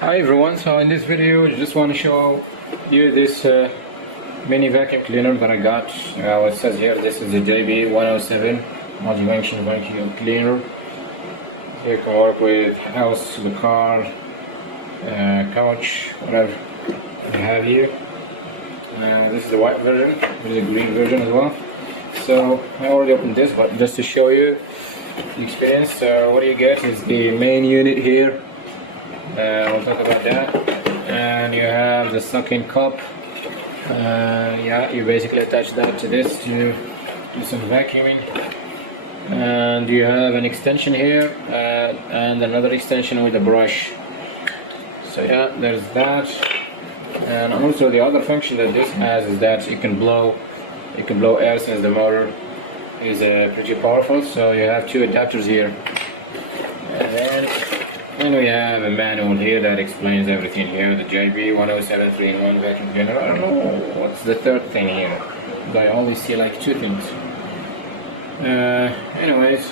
Hi everyone, so in this video I just want to show you this mini vacuum cleaner that I got. It says here this is a JB-107 multi-function vacuum cleaner. So you can work with house, the car, couch, whatever you have here. This is the white version, there's a green version as well. So I already opened this, but just to show you the experience. So what you get is the main unit here. We'll talk about that. And you have the sucking cup. Yeah, you basically attach that to this to do some vacuuming. And you have an extension here and another extension with a brush. So yeah, there's that. And also the other function that this has is that you can blow air, since the motor is pretty powerful. So you have two adapters here. And we have a manual here that explains everything here. The JB-107 3-in-1 vacuum cleaner. I don't know what's the third thing here. I only see like two things. Anyways,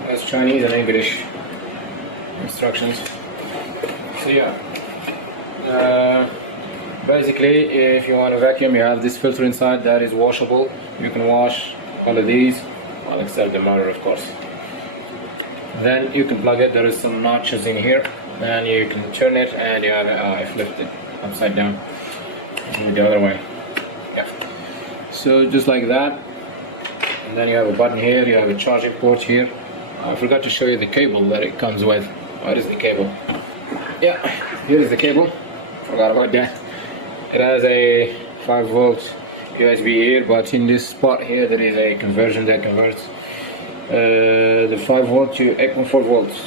that's Chinese and English instructions. So yeah. Basically, if you want to vacuum, you have this filter inside that is washable. You can wash all of these, well, except the motor, of course. Then you can plug it. There is some notches in here, and you can turn it, and you have I flipped it upside down, the other way. Yeah. So just like that, and then you have a button here. You have a charging port here. I forgot to show you the cable that it comes with. What is the cable? Yeah, here is the cable. Forgot about that. It has a 5-volt USB here, but in this spot here there is a conversion that converts the 5-volt to 8.4 volts.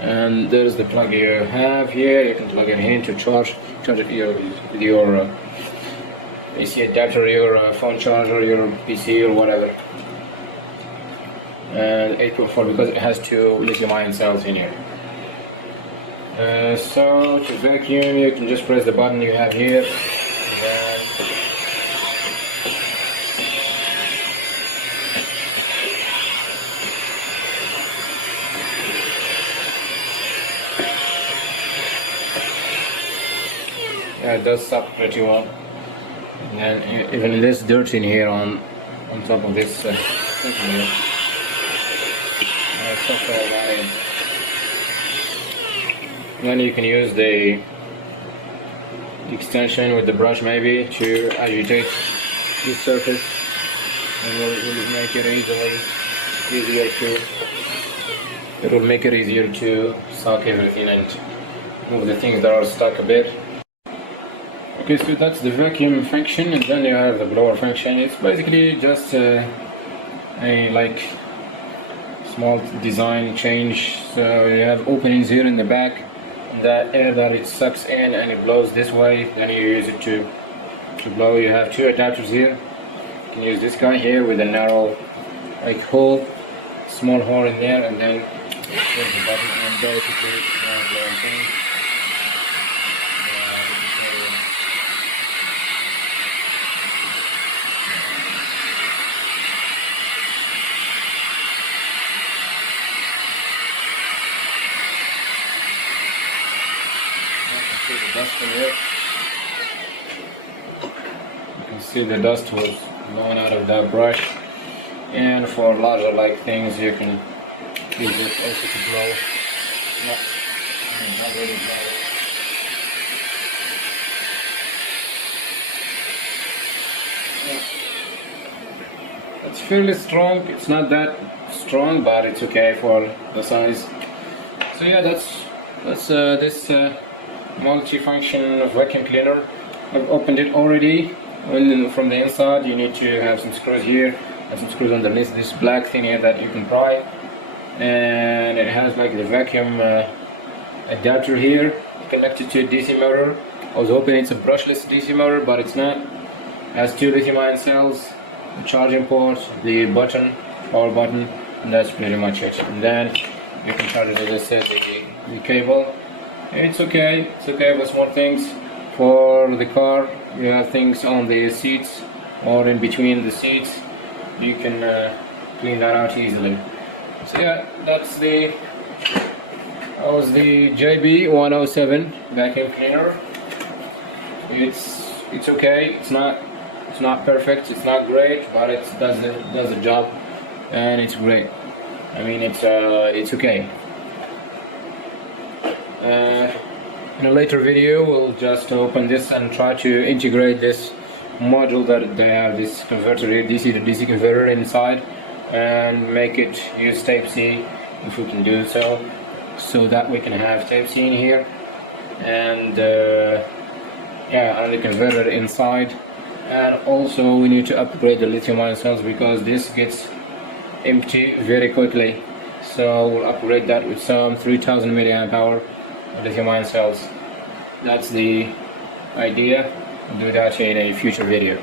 And there's the plug you have here. You can plug it in to charge it with your AC adapter, your phone charger, your PC or whatever. And 8.4 because it has two lithium-ion cells in here. So to vacuum, you can just press the button you have here, and then yeah, it does suck pretty well. And then even this dirt in here on top of this thing here. Sucks all that in. Then you can use the extension with the brush maybe to agitate this surface, and it will make it easier to suck everything and move the things that are stuck a bit. Okay, so that's the vacuum function, and then you have the blower function. It's basically just a like small design change. So you have openings here in the back. That air that it sucks in and it blows this way, then you use it to blow. You have two adapters here. You can use this guy here with a narrow like hole, small hole in there, and then press the button and basically blowing things. The dust in here. You can see the dust was blown out of that brush, and for larger like things you can use it also to blow. No, not really blow. Yeah. It's fairly strong. It's not that strong, but it's okay for the size. So yeah, that's this multi-function vacuum cleaner. I've opened it already. From the inside you need to have some screws here and some screws underneath this black thing here that you can pry, and it has like the vacuum adapter here connected to a DC motor. I was hoping it's a brushless DC motor, but it's not. It has two lithium-ion cells, the charging port, the button, power button, and that's pretty much it. And then you can charge it, as I said, the cable. It's okay with small things. For the car, you have things on the seats or in between the seats. You can clean that out easily. So yeah, that's the That was the JB-107 vacuum cleaner. It's okay. It's not perfect. It's not great, but it does the job, and it's great. I mean, it's okay. In a later video, we'll just open this and try to integrate this module that they have, this converter here, DC to DC converter inside, and make it use Type-C if we can do so that we can have Type-C in here, and yeah, and the converter inside. And also we need to upgrade the lithium-ion cells because this gets empty very quickly, so we'll upgrade that with some 3000 milliamp hour lithium-ion cells. That's the idea. We'll do that in a future video.